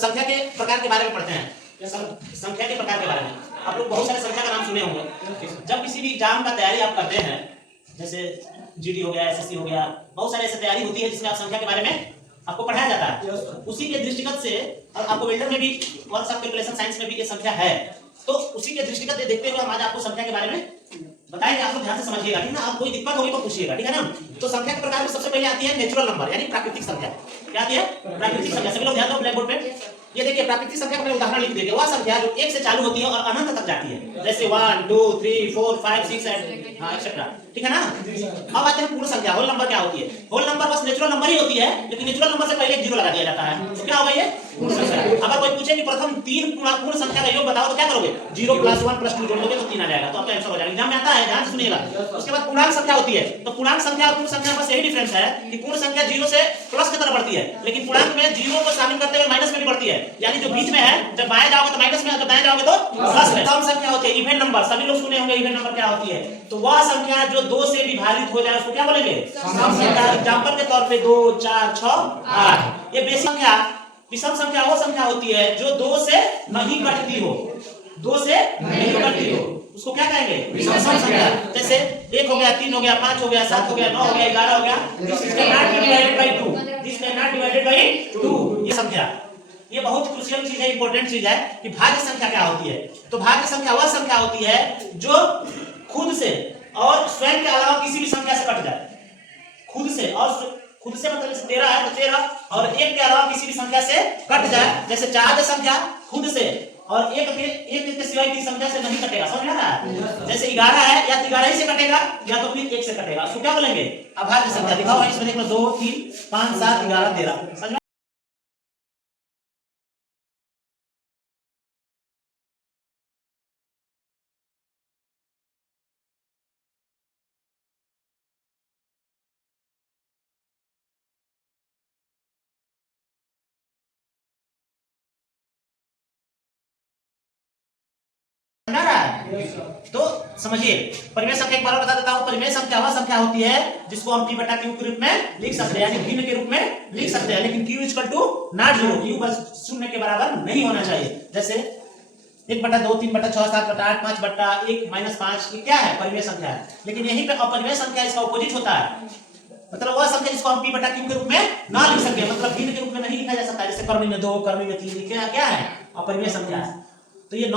संख्या के प्रकार के बारे में पढ़ते हैं। संख्या के प्रकार के बारे में आप लोग बहुत सारे संख्या का नाम सुने होंगे। जब किसी भी एग्जाम का तैयारी आप करते हैं, जैसे जीडी हो गया, एसएससी हो गया, बहुत सारे ऐसे तैयारी होती है जिसमें आप संख्या के बारे में आपको पढ़ाया जाता है। उसी के दृष्टिगत से और आपको वेल्डर में भी वर्कशॉप कैलकुलेशन साइंस में भी ये संख्या है, तो उसी के दृष्टिगत देखते हुए हम आज आपको संख्या के बारे में बताएंगे। आप लोग ध्यान से समझिएगा, ठीक ना। आप कोई दिक्कत होगी तो पूछिएगा, ठीक है ना। तो संख्या के प्रकार में सबसे पहले आती है नेचुरल नंबर, यानी प्राकृतिक संख्या। क्या आती है? प्राकृतिक संख्या। सभी लोग ध्यान दो ब्लैक बोर्ड पे। ये देखिए प्राकृतिक संख्या का मैं उदाहरण लिख देंगे। वह संख्या जो 1 से चालू होती है और अनंत तक जाती है, जैसे 1 2 3 4 5 6 एक्सेट्रा, ठीक है ना। अब आते हैं पूर्ण संख्या। होल नंबर क्या होती है? होल नंबर बस नेचुरल नंबर ही होती है, लेकिन नेचुरल नंबर से पहले एक जीरो लगा दिया जाता है, तो क्या होगा ये? पूर्ण संख्या। अगर कोई पूछे कि प्रथम 3 पूर्ण संख्या का योग बताओ, तो क्या करोगे? 0 + 1 + 2 जोड़ लोगे तो 3 आ जाएगा, तो आपका आंसर हो जाएगा। एग्जाम में आता है, ध्यान से सुनिएगा। उसके बाद पूर्णांक संख्या होती है। तो पूर्णांक संख्या और पूर्ण संख्या में बस यही डिफरेंस है कि पूर्ण संख्या 0 से प्लस की तरफ बढ़ती है, लेकिन पूर्णांक में 0 को शामिल करते हुए माइनस में भी बढ़ती है, यानी जो बीच में है, जब बाएं जाओगे तो माइनस में, जब दाएं जाओगे तो प्लस में। सम संख्या होती है, इवन नंबर। सभी लोग सुने होंगे इवन नंबर क्या होती है। तो वह संख्या जो 2 से विभाजित हो जाए उसको क्या बोलेंगे? सम संख्या। एग्जांपल के तौर पे 2 4 6 8। ये बेसिक संख्या। विषम संख्या वो संख्या होती है जो 2 से नहीं कटती हो, 2 से नहीं कटती हो, उसको क्या कहेंगे? विषम संख्या। जैसे 1 हो गया, 3 हो गया, 5 हो गया, 7 हो गया, 9 हो गया, 11 हो गया। This is not divided by 2, this can not divided by 2। ये संख्या, ये बहुत क्रूशियल चीज है, इंपॉर्टेंट चीज है कि भाज्य संख्या क्या होती है। तो भाज्य संख्या वह संख्या होती है जो खुद से और स्वयं के अलावा किसी भी संख्या से कट जाए। खुद से और खुद से मतलब जैसे 13 है तो 13 और 1 के अलावा किसी भी संख्या से कट जाए। जैसे 4 संख्या खुद से और एक के सिवाय की संख्या से नहीं कटेगा, समझ में आ रहा है। जैसे 11 है, या 11 ही से कटेगा या तो फिर 1 से कटेगा, उसको क्या बोलेंगे? अभाज्य संख्या। दिखाओ इसमें, देख लो 2 3 5 7 11 13, समझ में? तो समझिए, परिमेय संख्या एक बार और बता देता हूं। परिमेय संख्या वह संख्या होती है जिसको हम p/q के रूप में लिख सकते हैं, यानी भिन्न के रूप में लिख सकते हैं, लेकिन q = not 0, q बस 0 के बराबर नहीं होना चाहिए। जैसे 1/2 3/6 7/8 5/1 -5, ये क्या है? परिमेय संख्या है। लेकिन यहीं पे अपरिमेय संख्या इसका ऑपोजिट होता है, मतलब वह संख्या जिसको हम p/q के रूप में ना लिख सके, मतलब भिन्न के रूप में नहीं लिखा जा सकता। जैसे कर्मी में 2 कर्मी में 3, क्या है? अपरिमेय संख्या है। तो ये